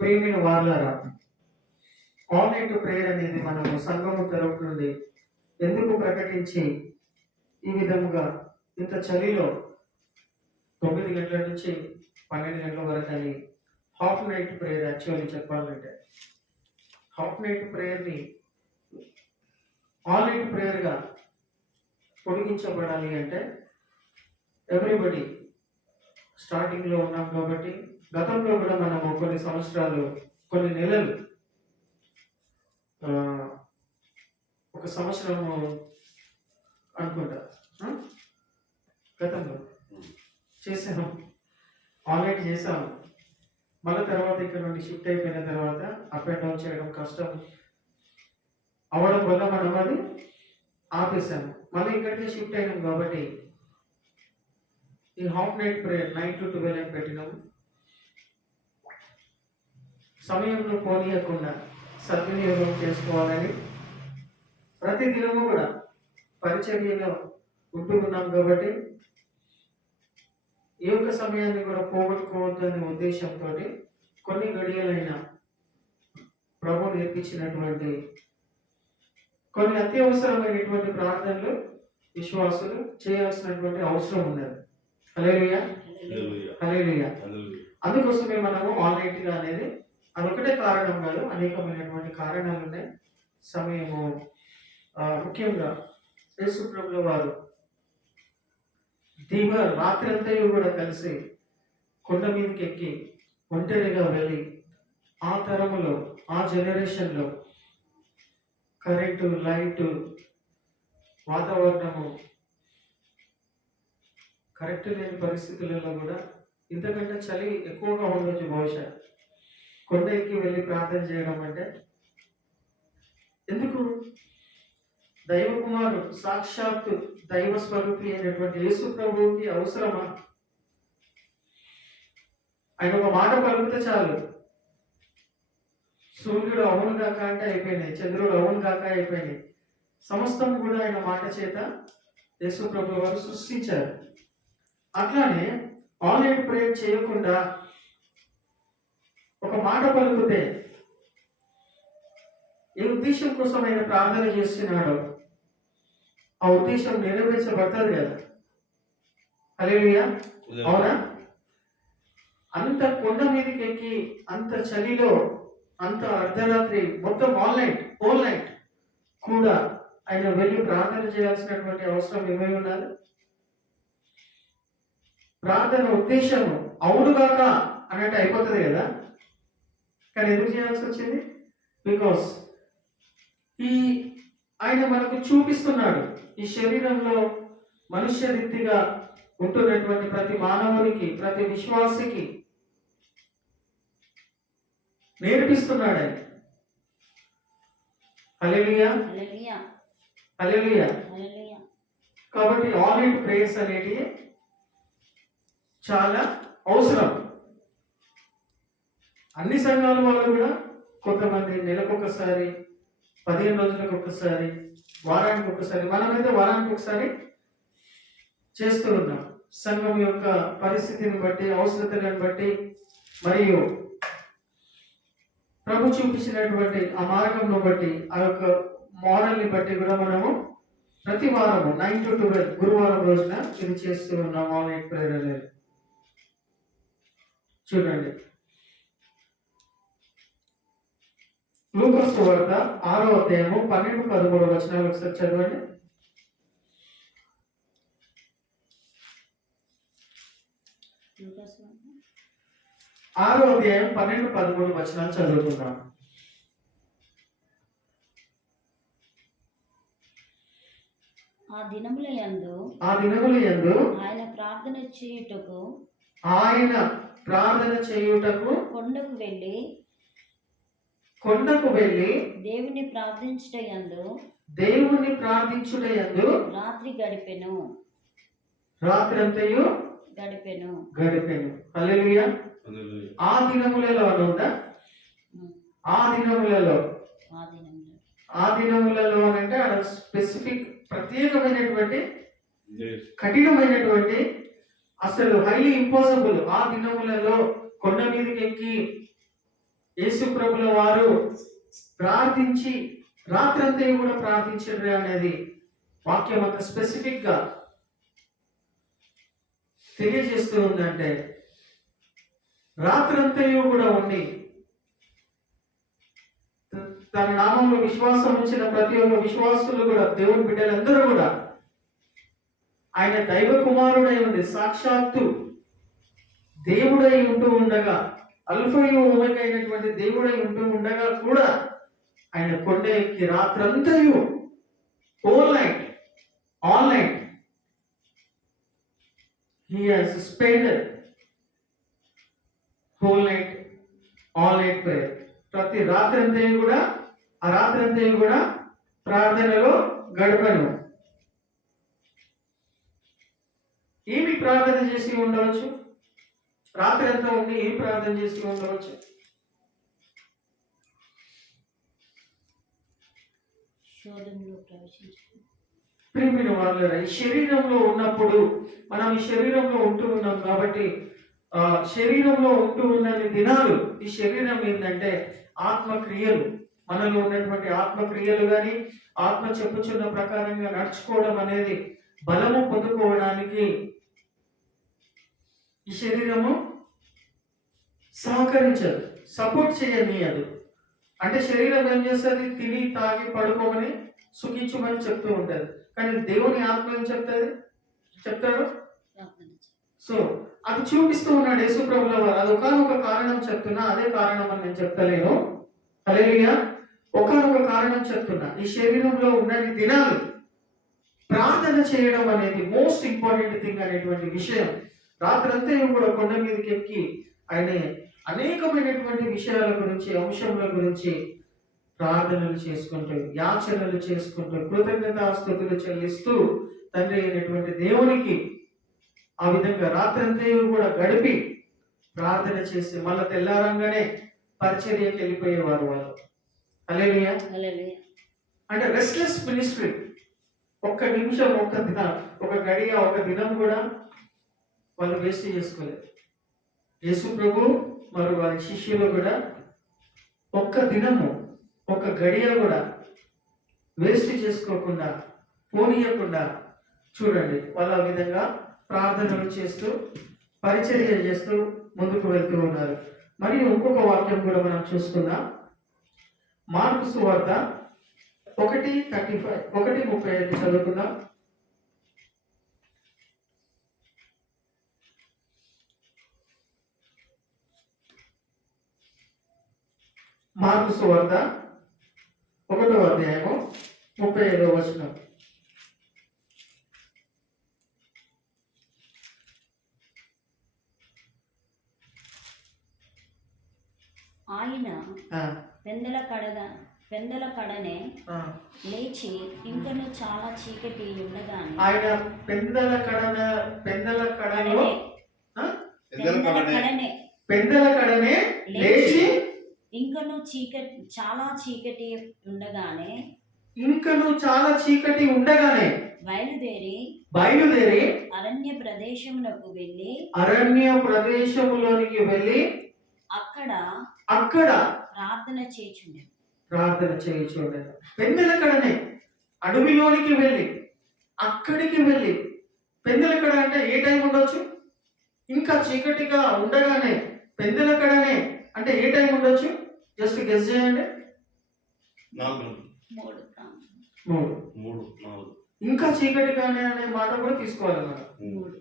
ప్రియమైన వారలారా, all night prayer అనేది మనము సంఘము తరపు నుండి ఎందుకు ప్రకటించి ఈ విధముగా ఇంత చలిలో 9 గంటల నుంచి 12 గంటల వరకు అని హాఫ్ నైట్ ప్రేయర్ యాక్చువల్లీ చెప్పాలంటే హాఫ్ నైట్ ప్రేయర్ని ఆల్ నైట్ ప్రేయర్గా పొడిగించబడాలి అంటే ఎవ్రీబడి స్టార్టింగ్లో ఉన్నాం కాబట్టి గతంలో కూడా మనము కొన్ని సంవత్సరాలు కొన్ని నెలలు ఒక సంవత్సరము అనుకుంటా గతంలో చేసాము, ఆల్రెడీ చేసాము. మళ్ళీ తర్వాత ఇక్కడ నుండి షిఫ్ట్ అయిపోయిన తర్వాత అప్ అండ్ డౌన్ చేయడం కష్టం అవడం వల్ల మనం అది ఆపేసాము. మళ్ళీ ఇక్కడికి షిఫ్ట్ అయినాం కాబట్టి ఈ హాఫ్ నైట్ ప్రేయర్ 9 to 12 అని పెట్టినాము. సమయంలో పోనీయకుండా సద్వినియోగం చేసుకోవాలని ప్రతి దినము కూడా పరిచర్యలో ఉంటూ ఉన్నాం కాబట్టి ఈ యొక్క సమయాన్ని కూడా పోగొట్టుకోవద్దు అనే ఉద్దేశంతో కొన్ని గడియలైన ప్రభు నేర్పించినటువంటి కొన్ని అత్యవసరమైనటువంటి ప్రార్థనలు విశ్వాసులు చేయాల్సినటువంటి అవసరం ఉన్నది. హల్లెలూయా, హల్లెలూయా. అందుకోసమే మనము ఆల్ నైట్ గా అనేది అదొకటే కారణం కాదు, అనేకమైనటువంటి కారణాలు ఉన్నాయి. సమయము ముఖ్యంగా యేసు ప్రభుల వారు రాత్రి అంతా కూడా కలిసి కొండ మీదకి ఎక్కి ఒంటరిగా వెళ్ళి ఆ తరములో ఆ జనరేషన్లో కరెంటు లైటు వాతావరణము కరెక్ట్ లేని పరిస్థితులలో కూడా ఇంతకంటే చలి ఎక్కువగా ఉండొచ్చు బహుశా. కొండ ఎక్కి వెళ్ళి ప్రార్థన చేయడం అంటే ఎందుకు? దైవ కుమారుడు సాక్షాత్తు దైవ స్వరూపి అయినటువంటి యేసు ప్రభువుకి అవసరమా? ఆయన ఒక మాట పలికితే చాలు, సూర్యుడు అవును కాక అంటే అయిపోయినాయి, చంద్రుడు అవును కాక అయిపోయినాయి. సమస్తం కూడా ఆయన మాట చేత యేసు ప్రభు వారు సృష్టించారు. అట్లానే ఆల్ నైట్ ప్రేయర్ చేయకుండా ఒక మాట పలుకుతే ఏ ఉద్దేశం కోసం ఆయన ప్రార్థన చేస్తున్నాడో ఆ ఉద్దేశం నెరవేర్చబడుతుంది కదా. హల్లెలూయా, అవునా? అంత కొండ మీదకి ఎక్కి అంత చలిలో అంత అర్ధరాత్రి మొత్తం హోల్ నైట్ కూడా ఆయన వెళ్ళి ప్రార్థన చేయాల్సినటువంటి అవసరం ఏమై ఉన్నది? ప్రార్థన ఉద్దేశము అవునుగాక అన్నట్టు అయిపోతుంది కదా, కానీ ఎందుకు చేయాల్సి వచ్చింది? బికాస్ ఆయన మనకు చూపిస్తున్నాడు ఈ శరీరంలో మనుష్య రీతిగా ఉంటున్నటువంటి ప్రతి మానవునికి, ప్రతి విశ్వాసికి నేర్పిస్తున్నాడు ఆయన. హల్లెలూయా, హల్లెలూయా. కాబట్టి ఆల్ నైట్ ప్రేయర్స్ అనేటివి చాలా అవసరం. అన్ని సంఘాల వాళ్ళు కూడా కొంతమంది నెలకొకసారి, 15 రోజులకు ఒకసారి, వారానికి ఒకసారి, మనమైతే వారానికి ఒకసారి చేస్తూ ఉన్నాం. సంఘం యొక్క పరిస్థితిని బట్టి, అవసరతలను బట్టి మరియు ప్రభు చూపించినటువంటి ఆ మార్గంను బట్టి, ఆ యొక్క మోడల్ని బట్టి కూడా మనము ప్రతి వారము 9 to 12 గురువారం రోజున ఇది చేస్తూ ఉన్నాం ఆల్ నైట్ ప్రేయర్ అనేది. చూడండి, లూకా సువార్త 6వ అధ్యాయము 12-13 వచనాలు ఒకసారి చదవండి. ఆరో అధ్యాయం 12-13 వచనాలు చదువుతున్నాం. ఆ దినముల యందు ఆయన ప్రార్థన చేయుటకు కొండకు వెళ్ళి దేవుని ప్రార్థించుట యందు రాత్రంతయు గడిపెను. హల్లెలూయా. ఆ దినములలో అంటే అక్కడ స్పెసిఫిక్ ప్రత్యేకమైనటువంటి కఠినమైనటువంటి అసలు హైలీ ఇంపాసిబుల్. ఆ దినములలో కొండ మీదకి ఎక్కి యేసు ప్రభుల వారు ప్రార్థించి రాత్రంతా కూడా ప్రార్థించారు అనేది వాక్యం అంత స్పెసిఫిక్ గా తెలియజేస్తూ ఉందంటే, రాత్రంతయు కూడా ఉండి తన నామంలో విశ్వాసం ఉంచిన ప్రతి ఒక్క విశ్వాసులు కూడా, దేవుని బిడ్డలందరూ కూడా ఆయన దైవ కుమారుడై ఉండి సాక్షాత్తు దేవుడై ఉంటూ ఉండగా, అల్ఫయు ఓమెగా అయినటువంటి దేవుడై ఉంటూ ఉండగా కూడా ఆయన కొండ ఎక్కి రాత్రంతయు all night he has spent whole night all night prayer. ప్రతి రాత్రంతయు కూడా ఆ రాత్రంతయు కూడా ప్రార్థనలో గడపను. ఏమి ప్రార్థన చేసి ఉండవచ్చు? రాత్రి అంతా ఉండి ఏం ప్రార్థన చేసి ఉండవచ్చు? ప్రియమైన వాళ్ళ ఈ శరీరంలో ఉన్నప్పుడు మనం ఈ శరీరంలో ఉంటూ ఉన్నాం కాబట్టి శరీరంలో ఉంటూ ఉన్నన్ని దినాలు ఈ శరీరం ఏంటంటే ఆత్మక్రియలు, మనలో ఉన్నటువంటి ఆత్మక్రియలు కానీ ఆత్మ చెప్పుచున్న ప్రకారంగా నడుచుకోవడం అనేది బలము పొందుకోవడానికి ఈ శరీరము సహకరించదు, సపోర్ట్ చేయనీయదు. అంటే శరీరం ఏం చేస్తుంది? తిని తాగి పడుకోమని సుఖించమని చెప్తూ ఉంటుంది. కానీ దేవుని ఆత్మ ఏం చెప్తాడు? సో అది చూపిస్తూ ఉన్నాడు యేసు ప్రభుల వారు. అది ఒకానొక కారణం చెప్తున్నా, అదే కారణం అని నేను చెప్తలేను. హల్లెలూయా. ఒకానొక కారణం చెప్తున్నా. ఈ శరీరంలో ఉన్నన్ని దినాలు ప్రార్థన చేయడం అనేది మోస్ట్ ఇంపార్టెంట్ థింగ్ అనేటువంటి విషయం. రాత్రంతా కూడా కొండ మీదకి ఎక్కి ఆయన అనేకమైనటువంటి విషయాల గురించి, అంశముల గురించి ప్రార్థనలు చేసుకుంటూ, యాచనలు చేసుకుంటూ, కృతజ్ఞతాస్తుతులు చెల్లిస్తూ తండ్రి అయినటువంటి దేవునికి ఆ విధంగా రాత్రంతా కూడా గడిపి ప్రార్థన చేసి మళ్ళీ తెల్లారంగానే పరిచర్యకి వెళ్ళిపోయేవారు వాళ్ళు. హల్లెలూయా. అంటే రెస్ట్లెస్ మినిస్ట్రీ. ఒక్క నిమిషం, ఒక గడియ, ఒక దినం కూడా వాళ్ళు వేస్ట్ చేసుకోలేదు. యేసు ప్రభు మరియు వారి శిష్యులు కూడా ఒక్క దినము, ఒక గడియ కూడా వేస్ట్ చేసుకోకుండా, పోనీయకుండా చూడండి వాళ్ళు ఆ విధంగా ప్రార్థనలు చేస్తూ పరిచర్య చేస్తూ ముందుకు వెళ్తూ ఉన్నారు. మరియు ఇంకొక వాక్యం కూడా మనం చూసుకుందాం. మార్కు సువార్త 1:35 చదువుకుందాం. మార్కు సువార్త 1వ అధ్యాయము 35వ వచనం. ఆయన పెందల కడనే లేచి ఇంకను చాలా చీకటి ఉండగానే, ఆయన పెందల కడనే లేచి ఇంకను చాలా చీకటి ఉండగానే బయలుదేరి అరణ్య ప్రదేశములోనికి వెళ్ళి అక్కడ ప్రార్థన చేయుచుండెను. పెందల కడనే అడవిలోనికి వెళ్ళి అక్కడికి వెళ్ళి, పెందల కడ అంటే ఏ టైం ఉండొచ్చు? ఇంకా చీకటిగా ఉండగానే పెందల కడనే అంటే ఏ టైం ఉండొచ్చు? జస్ట్ గెస్ చేయండి. 3 ఇంకా చీకటిగానే అనే మాట కూడా తీసుకోవాలి మనం.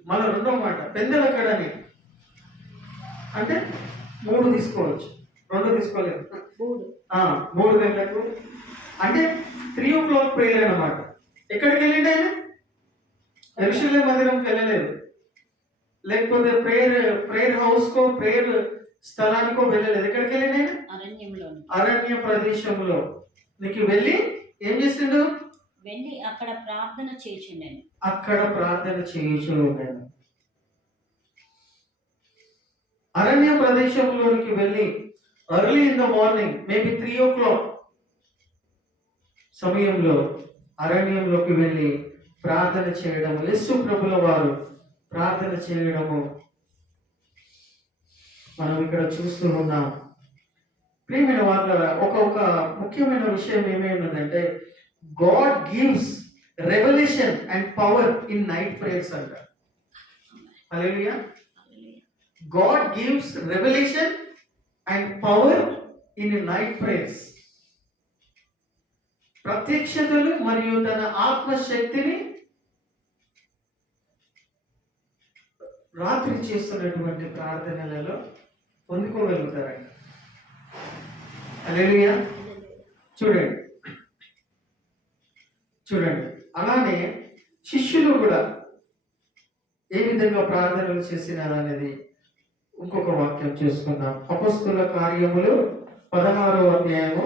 మళ్ళీ రెండో మాట పెందల కడని అంటే 3 తీసుకోవచ్చు, 2 తీసుకోలేదు. 3 గంటలకు అంటే 3 o'clock ప్రేయర్ అన్నమాట. ఎక్కడికి వెళ్ళిండు ఆయన? యెరూషలేము మందిరంకి వెళ్ళలేదు, లేకపోతే ప్రేయర్ హౌస్ కో, ప్రేయర్ స్థలానికో వెళ్ళలేదు. ఎక్కడికి వెళ్ళిండు ఆయన? అరణ్య ప్రదేశంలో నీకు వెళ్ళి ఏం చేసిండు? వెళ్ళి అక్కడ ప్రార్థన చేయుచుండెను. అరణ్య ప్రదేశంలోనికి వెళ్ళి early in the morning, maybe 3 o'clock సమయంలో అరణ్యంలోకి వెళ్ళి ప్రార్థన చేయడము, యేసు ప్రభుల వారు ప్రార్థన చేయడము మనం ఇక్కడ చూస్తూ ఉన్నాం. ప్రియమైన వాళ్ళ ఒక ముఖ్యమైన విషయం ఏమైనదంటే God gives revolution and power in night prayers అంట. Hallelujah. God gives revolution and power in night prayers. ప్రత్యక్షతలు మరియు తన ఆత్మశక్తిని రాత్రి చేస్తున్నటువంటి ప్రార్థనలలో పొందుకోగలుగుతారండి. హల్లెలూయా. చూడండి చూడండి అలానే శిష్యులు కూడా ఏ విధంగా ప్రార్థనలు చేసినారు అనేది ఇంకొక వాక్యం చేసుకుందాం. అపొస్తలుల కార్యములు 16వ అధ్యాయము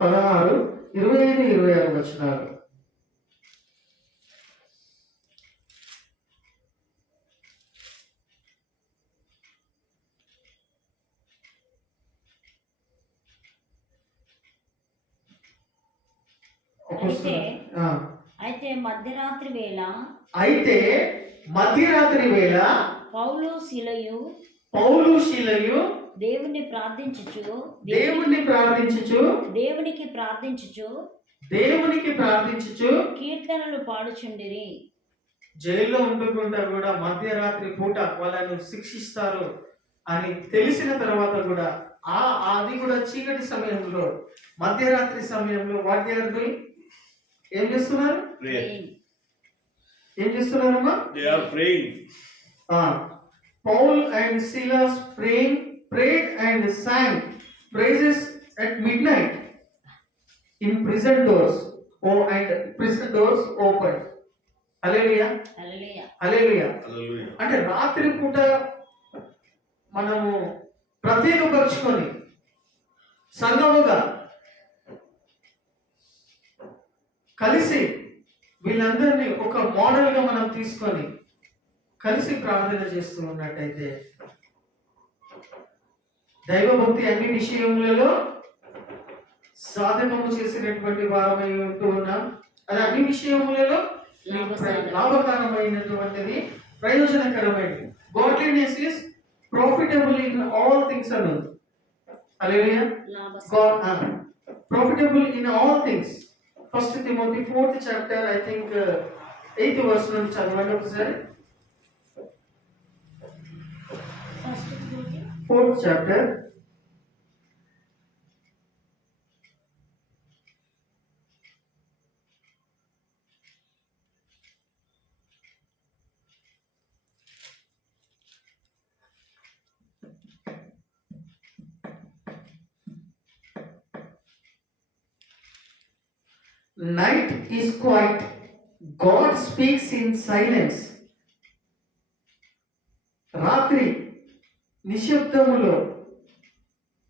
16, 25, 26 వచనాలు. అయితే మధ్యరాత్రి వేళ పౌలు శీలయు దేవునికి ప్రార్థించుచు కీర్తనలు పాడుచుండిరి. జైల్లో ఉండుకుంటా కూడా మధ్యరాత్రి పూట వాళ్ళను శిక్షిస్తారు అని తెలిసిన తర్వాత కూడా అది కూడా చీకటి సమయంలో మధ్యరాత్రి సమయంలో ఏం చేస్తున్నారు? ఏం చేస్తున్నారమ్మా? Paul and Silas prayed and sang praises at midnight in prison doors. And prison doors opened. Hallelujah. Hallelujah. Hallelujah. అంటే రాత్రి పూట మనము ప్రత్యేకపరుచుకొని సంఘముగా కలిసి వీళ్ళందరినీ ఒక మోడల్ గా మనం తీసుకొని కలిసి ప్రార్థన చేస్తూ ఉన్నట్టయితే దైవభక్తి అన్ని విషయములలో సాధకము చేసినటువంటి వారమై ఉంటూ ఉన్నాం. అది అన్ని విషయములలో లాభకరమైనటువంటిది, ప్రయోజనకరమైనది. Godliness is profitable in all things Anu. Hallelujah. Profitable in all things. 1 Timothy 4th chapter, I think 8th verse నుంచి చదవండి ఒకసారి. 4th chapter. Night is quiet. God speaks in silence. రాత్రి నిశ్శబ్దములో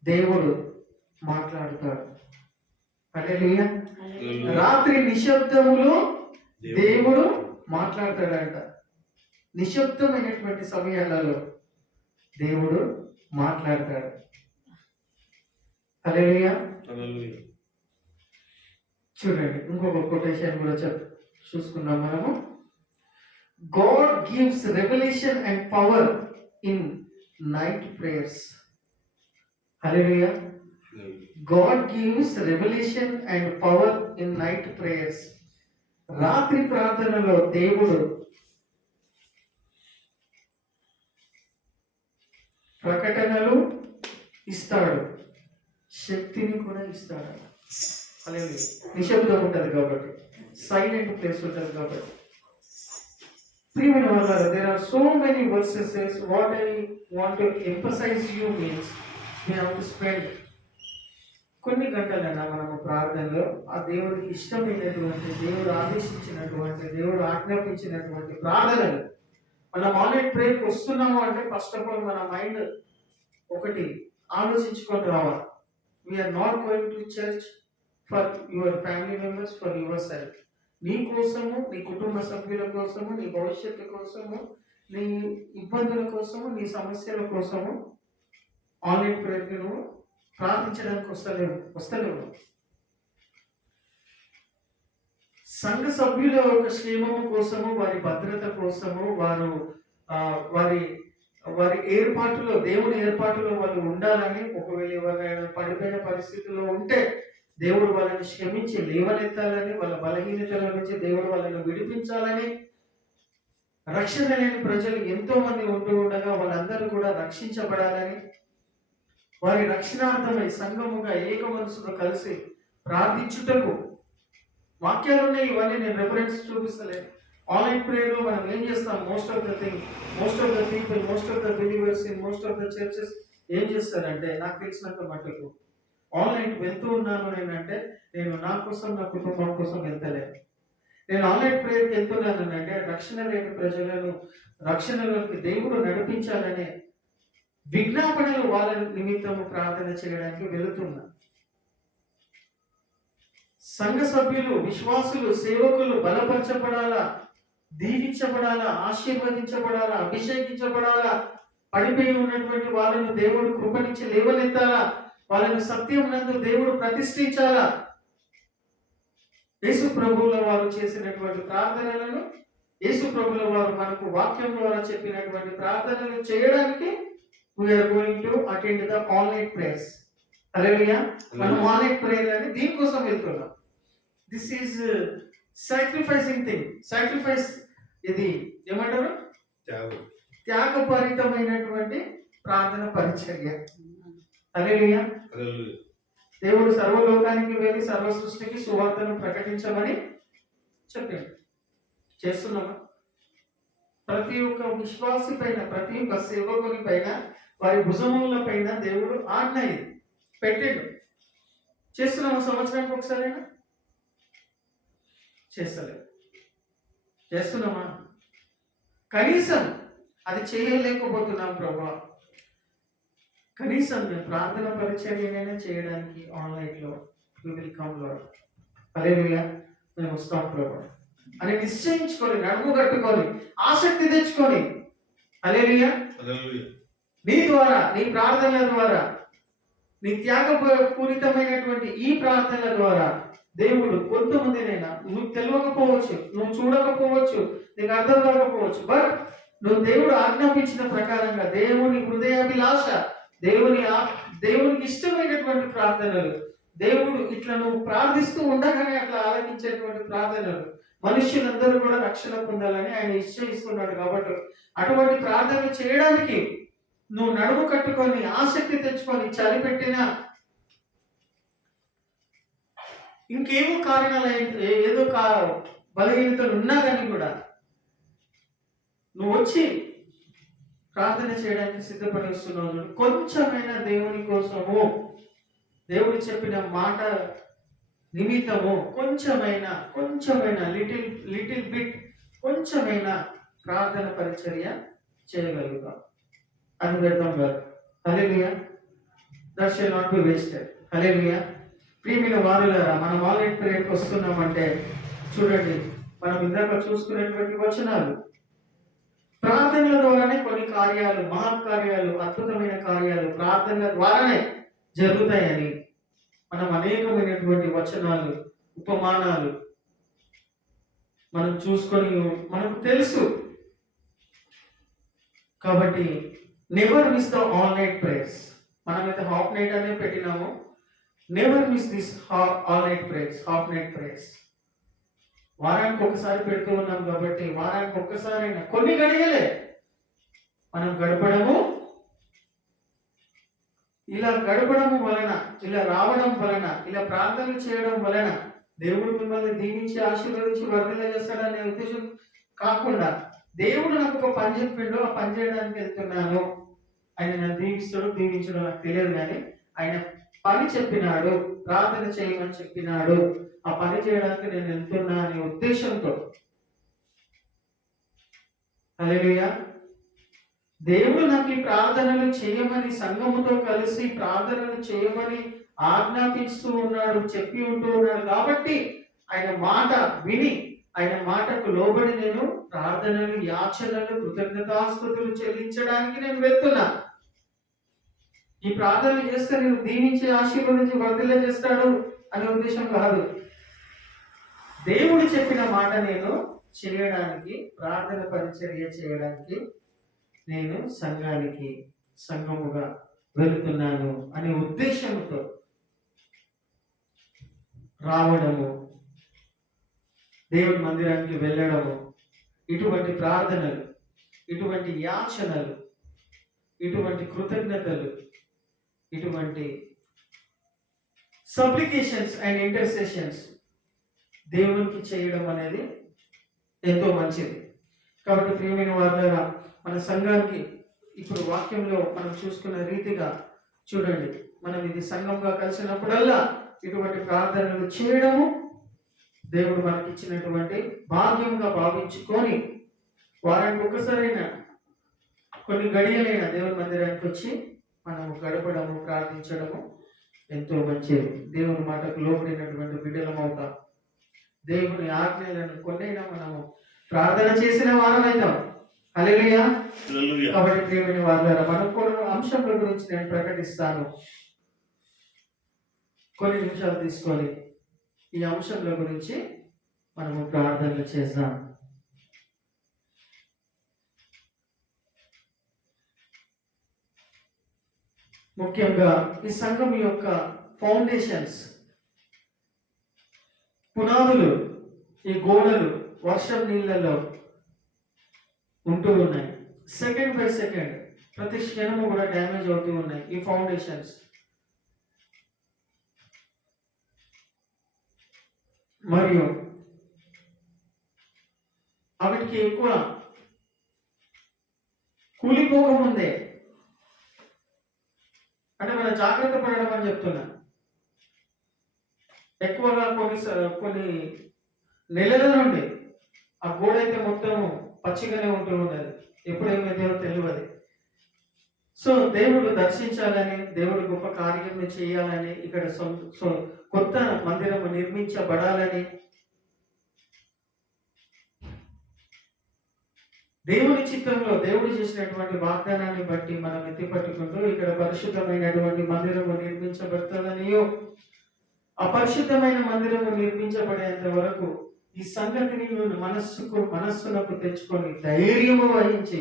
దేవుడు మాట్లాడతాడు. హల్లెలూయా. రాత్రి నిశ్శబ్దములో దేవుడు మాట్లాడతాడంట. నిశ్శబ్దమైనటువంటి సమయాలలో దేవుడు మాట్లాడతాడు. హల్లెలూయా. చూడండి ఇంకొక కొటేషన్ కూడా చూసుకున్నాం మనము. God gives revelation and power in night prayers. Hallelujah. God gives revelation and power in night prayers. రాత్రి ప్రార్థనలో దేవుడు ప్రకటనలు ఇస్తాడు, శక్తిని కూడా ఇస్తాడు. హల్లెలూయా. నిశ్శబ్దం ఉంటుంది కాబట్టి, సైలెంట్ ప్లేస్ ఉంటుంది కాబట్టి. ప్రియమైన వాళ్ళారా, there are so many verses. What I want to emphasize you means we have to spend కొన్ని గంటలైనా మనము ప్రార్థనలో ఆ దేవుడికి ఇష్టమైనటువంటి, దేవుడు ఆదేశించినటువంటి, దేవుడు ఆజ్ఞాపించినటువంటి ప్రార్థనలు మనం ఆన్లైన్ ప్రేయర్కి వస్తున్నాము అంటే ఫస్ట్ ఆఫ్ ఆల్ మన మైండ్ ఒకటి ఆలోచించుకొని రావాలి. We're not going to church for your family members, for yourself. నీ కోసము, నీ కుటుంబ సభ్యుల కోసము, నీ భవిష్యత్తు కోసము, నీ ఇబ్బందుల కోసము, నీ సమస్యల కోసము ఆన్లైన్ ప్రేయర్కి నువ్వు ప్రార్థించడానికి వస్తలేవు. సంఘ సభ్యుల యొక్క క్షేమము కోసము, వారి భద్రత కోసము, వారి వారి ఏర్పాటులో, దేవుని ఏర్పాటులో వాళ్ళు ఉండాలని, ఒకవేళ ఎవరైనా పడిపోయిన పరిస్థితుల్లో ఉంటే దేవుడు వాళ్ళని క్షమించి లేవనెత్తాలని, వాళ్ళ బలహీనతల నుంచి దేవుడు వాళ్ళని విడిపించాలని, రక్షణ లేని ప్రజలు ఎంతో మంది ఉంటూ ఉండగా వాళ్ళందరూ కూడా రక్షించబడాలని, వారి రక్షణార్థమై సంఘముగా ఏక మనసుతో కలిసి ప్రార్థించుటకు వాక్యాలు ఉన్నాయి. ఇవన్నీ నేను రెఫరెన్స్ చూపిస్తలేదు. ఆన్లైన్ ప్రేయర్ లో మనం ఏం చేస్తాం? Most of the people, most of the believers in most of the churches ఏం చేస్తారంటే, నాకు తెలిసినంత మట్టుకు ఆన్లైన్ వెళ్తూ ఉన్నాను నేనంటే నేను నా కోసం, నా కుటుంబం కోసం వెళ్తలేను. నేను ఆన్లైన్ ప్రేయర్కి వెళ్తున్నాను అంటే రక్షణ లేని ప్రజలను రక్షణలోకి దేవుడు నడిపించాలనే విజ్ఞాపనలు వాళ్ళ నిమిత్తము ప్రార్థన చేయడానికి వెళుతున్నా. సంఘ సభ్యులు, విశ్వాసులు, సేవకులు బలపరచబడాలా, దీవించబడాలా, ఆశీర్వదించబడాలా, అభిషేకించబడాలా, పడిపోయి ఉన్నటువంటి వాళ్ళను దేవుడు కృపనిచ్చి లేవనెత్తాలా, వాళ్ళని సత్యం నందు దేవుడు ప్రతిష్ఠించాలా. యేసు ప్రభువుల వారు చేసినటువంటి ప్రార్థనలను, యేసు ప్రభువుల వారు మనకు వాక్యం ద్వారా చెప్పినటువంటి ప్రార్థనలు చేయడానికి we're going to attend the online prayers. Hallelujah. మనం ఆన్లైన్ ప్రేయర్ అని దీనికోసం వెళ్తున్నాం. This is sacrificing thing. Sacrifice ఇది ఏమంటారు? త్యాగపరితమైనటువంటి ప్రార్థన పరిచర్య. హల్లెలూయా. దేవుడు సర్వలోకానికి వెళ్ళి సర్వ సృష్టికి సువార్తను ప్రకటించమని చెప్పాడు. చేస్తున్నామా? ప్రతి ఒక్క విశ్వాసి పైన, ప్రతి ఒక్క సేవకుని పైన, వారి భుజముల పైన దేవుడు ఆజ్ఞ పెట్టాడు. చేస్తున్నామా? సంవత్సరానికి ఒకసారైనా? చేస్తలేదు. చేస్తున్నామా? కనీసం అది చేయలేకపోతున్నాం ప్రభా. కనీసం మేము ప్రార్థన పరిచర్యనైనా చేయడానికి ఆన్లైన్లో వి విల్ కమ్ లార్డ్. హల్లెలూయా. మేము వస్తాం ప్రభా అని నిశ్చయించుకొని, నడుము కట్టుకొని, ఆసక్తి తెచ్చుకొని, హల్లెలూయా, నీ ద్వారా, నీ ప్రార్థనల ద్వారా, నీ త్యాగపూరితమైనటువంటి ఈ ప్రార్థనల ద్వారా దేవుడు కొంతమందినైనా, నువ్వు తెలియకపోవచ్చు, నువ్వు చూడకపోవచ్చు, నీకు అర్థం కాకపోవచ్చు, బట్ నువ్వు దేవుడు ఆజ్ఞాపించిన ప్రకారంగా దేవుని హృదయాభిలాష, దేవునికి ఇష్టమైనటువంటి ప్రార్థనలు, దేవుడు ఇట్లా నువ్వు ప్రార్థిస్తూ ఉండగానే అట్లా ఆలకించేటువంటి ప్రార్థనలు, మనుష్యులందరూ కూడా రక్షణ పొందాలని ఆయన ఇష్టయిస్తున్నాడు. కాబట్టి అటువంటి ప్రార్థనలు చేయడానికి నువ్వు నడుము కట్టుకొని, ఆసక్తి తెచ్చుకొని, చలిపెట్టినా ఇంకేమో కారణాలు, ఏదో బలహీనతలు ఉన్నా కానీ కూడా నువ్వు వచ్చి ప్రార్థన చేయడానికి సిద్ధపడి వస్తున్నావు. కొంచెమైనా దేవుని కోసము, దేవుడు చెప్పిన మాట నిమిత్తము కొంచెమైనా లిటిల్ బిట్ కొంచెమైనా ప్రార్థన పరిచర్య చేయగలుగుతాం. అది వ్యర్థం కాదు. Hallelujah. That shall not be wasted. Hallelujah. ప్రియమైన వారులారా, మనం ఆన్లైన్ ప్రేయర్కి వస్తున్నామంటే చూడండి, మనం ఇందాక చూసుకునేటువంటి వచనాలు, ప్రార్థనల ద్వారానే కొన్ని కార్యాలు, మహత్కార్యాలు, అద్భుతమైన కార్యాలు ప్రార్థనల ద్వారానే జరుగుతాయని మనం అనేకమైనటువంటి వచనాలు, ఉపమానాలు మనం చూసుకొని మనకు తెలుసు. కాబట్టి never miss the online prayers. మనమైతే హాఫ్ నైట్ అనే పెట్టినాము. Never miss this online prayers, half night prayers. వారానికి ఒకసారి పెడుతూ ఉన్నాం కాబట్టి వారానికి ఒక్కసారైనా కొన్ని గడియలే మనం గడపడము, ఇలా గడపడము వలన, ఇలా రావడం వలన, ఇలా ప్రార్థనలు చేయడం వలన దేవుడు మిమ్మల్ని దీవించి ఆశీర్వదించి వర్ధన చేస్తాడనే ఉద్దేశం కాకుండా, దేవుడు నాకు ఒక పని చెప్పిండు, ఆ పని చేయడానికి వెళ్తున్నాను, ఆయన నన్ను దీవించడం నాకు తెలియదు, కానీ ఆయన పని చెప్పినాడు, ప్రార్థన చేయమని చెప్పినాడు, ఆ పని చేయడానికి నేను వెళ్తున్నా అనే ఉద్దేశంతో. హల్లెలూయా. దేవుడు నాకు ఈ ప్రార్థనలు చేయమని, సంఘముతో కలిసి ప్రార్థనలు చేయమని ఆజ్ఞాపిస్తూ ఉన్నాడు, చెప్పి ఉంటూ ఉన్నాడు. కాబట్టి ఆయన మాట విని, ఆయన మాటకు లోబడి నేను ప్రార్థనలు, యాచనలు, కృతజ్ఞతాస్తుతులు చెల్లించడానికి నేను వెళ్తున్నా. ఈ ప్రార్థనలు చేస్తే నేను దీవించి ఆశీర్వదించి వర్ధిల్ల చేస్తాడు అనే ఉద్దేశం కాదు. దేవుడు చెప్పిన మాట నేను చేయడానికి, ప్రార్థన పరిచర్య చేయడానికి నేను సంఘముగా వెళుతున్నాను అనే ఉద్దేశంతో రావడము, దేవుని మందిరానికి వెళ్ళడము, ఇటువంటి ప్రార్థనలు, ఇటువంటి యాచనలు, ఇటువంటి కృతజ్ఞతలు, ఇటువంటి సప్లికేషన్స్ అండ్ ఇంటర్సెషన్స్ దేవునికి చేయడం అనేది ఎంతో మంచిది. కాబట్టి ప్రియమైన వారులారా, మన సంఘానికి ఇప్పుడు వాక్యంలో మనం చూసుకున్న రీతిగా చూడండి, మనం ఇది సంఘంగా కలిసినప్పుడల్లా ఇటువంటి ప్రార్థనలు చేయడము దేవుడు మనకి ఇచ్చినటువంటి భాగ్యంగా భావించుకొని వారానికి ఒక్కసారైనా కొన్ని గడియలైన దేవుని మందిరానికి వచ్చి మనము గడపడము, ప్రార్థించడము ఎంతో మంచిది. దేవుని మాటకు లోబడినటువంటి బిడ్డలమవుతాం. దేవుని ఆజ్ఞలను కొన్నైనా మనము ప్రార్థన చేసిన వారమైతాం. హల్లెలూయా. కాబట్టి ప్రియమైన వారులారా, మనం కొన్ని అంశంల గురించి నేను ప్రకటిస్తాను. కొన్ని నిమిషాలు తీసుకొని ఈ అంశంల గురించి మనము ప్రార్థనలు చేద్దాం. ముఖ్యంగా ఈ సంఘం యొక్క ఫౌండేషన్స్, పునాదులు, ఈ గోడలు వర్షం నీళ్ళలో ఉంటూ ఉన్నాయి. సెకండ్ బై సెకండ్ ప్రతి క్షణము కూడా డ్యామేజ్ అవుతూ ఉన్నాయి ఈ ఫౌండేషన్స్. మరియు వాటికి ఎక్కువ కూలిపోకముందే అంటే మనం జాగ్రత్త పడడం అని చెప్తున్నా. ఎక్కువగా కొన్ని నెలల నుండి ఆ గోడ అయితే మొత్తం పచ్చిగానే ఉంటూ ఉన్నది, ఎప్పుడేమైందో తెలియదు. సో దేవుడు దర్శించాలని, దేవుడు గొప్ప కార్యం చేయాలని, ఇక్కడ కొత్త మందిరం నిర్మించబడాలని దేవుని చిత్తంలో దేవుడు చేసినటువంటి వాగ్దానాన్ని బట్టి మనం ఎత్తిపట్టుకుంటూ ఇక్కడ పరిశుద్ధమైనటువంటి మందిరము నిర్మించబడుతుందనియో, ఆ పరిశుద్ధమైన మందిరము నిర్మించబడేంత వరకు ఈ సంగతిని మనస్సునకు తెచ్చుకొని ధైర్యము వహించి